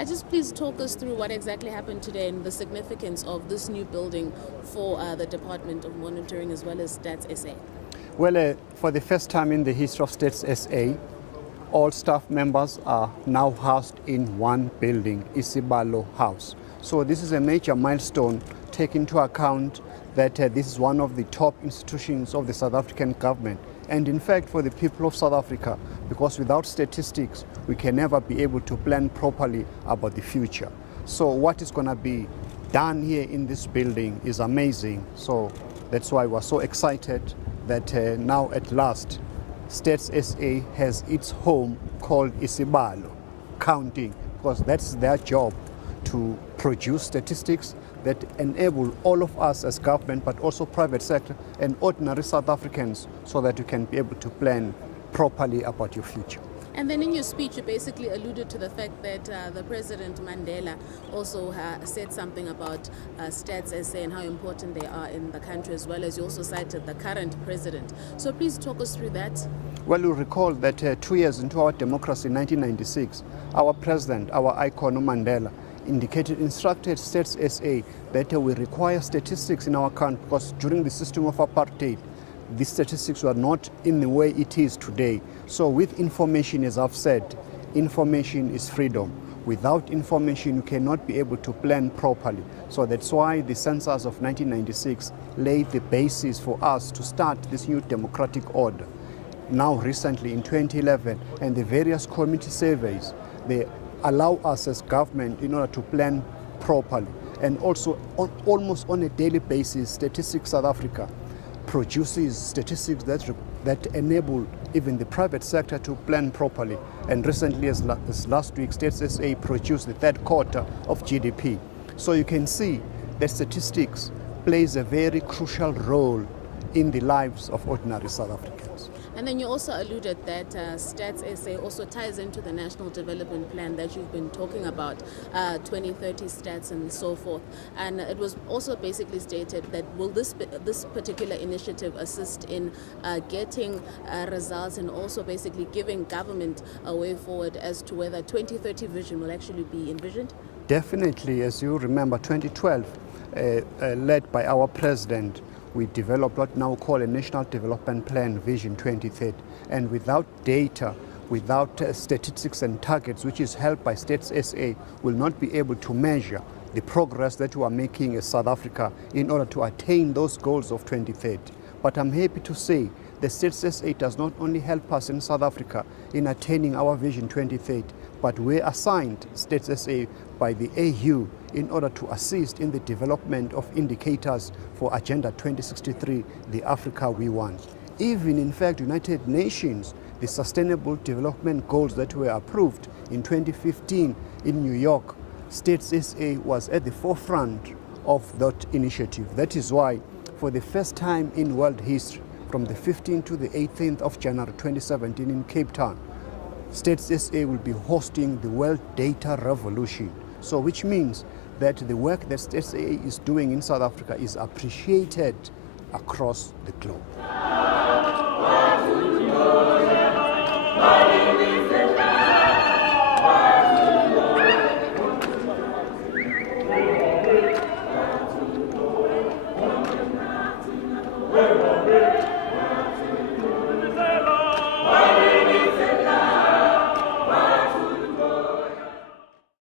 Just please talk us through what exactly happened today and the significance of this new building for the Department of Monitoring as well as Stats SA. Well, for the first time in the history of Stats SA, all staff members are now housed in one building, ISIbalo House. So this is a major milestone, taking into account that this is one of the top institutions of the South African government. And in fact, for the people of South Africa, because without statistics, we can never be able to plan properly about the future. So what is going to be done here in this building is amazing. So that's why we're so excited that now at last, Stats SA has its home called ISIbalo Counting, because that's their job, to produce statistics that enable all of us as government, but also private sector and ordinary South Africans, so that you can be able to plan properly about your future. And then in your speech, you basically alluded to the fact that the President Mandela also said something about Stats SA and how important they are in the country, as well as you also cited the current president. So please talk us through that. Well, you recall that 2 years into our democracy in 1996, our president, our icon Mandela, instructed Stats SA that we require statistics in our country, because during the system of apartheid, these statistics were not in the way it is today. So with information, as I've said, information is freedom. Without information, you cannot be able to plan properly. So that's why the census of 1996 laid the basis for us to start this new democratic order. Now recently in 2011, and the various community surveys, they allow us as government in order to plan properly. And also almost on a daily basis, Statistics South Africa produces statistics that enable even the private sector to plan properly. And recently, as last week, Stats SA produced the third quarter of GDP. So you can see that statistics plays a very crucial role in the lives of ordinary South Africans. And then you also alluded that Stats SA also ties into the National Development Plan that you've been talking about, 2030 stats and so forth. And it was also basically stated that will this particular initiative assist in getting results and also basically giving government a way forward as to whether 2030 vision will actually be envisioned? Definitely. As you remember, 2012, led by our president, we developed what now called a National Development Plan Vision 2030. And without data, without statistics and targets, which is held by Stats SA, will not be able to measure the progress that we are making as South Africa in order to attain those goals of 2030. But I'm happy to say that Stats SA does not only help us in South Africa in attaining our Vision 2030, but we assigned Stats SA by the AU in order to assist in the development of indicators for Agenda 2063, the Africa we want. Even in fact, United Nations, the Sustainable Development Goals that were approved in 2015 in New York, Stats SA was at the forefront of that initiative. That is why, for the first time in world history, from the 15th to the 18th of January 2017 in Cape Town, Stats SA will be hosting the World Data Revolution. So which means that the work that Stats SA is doing in South Africa is appreciated across the globe.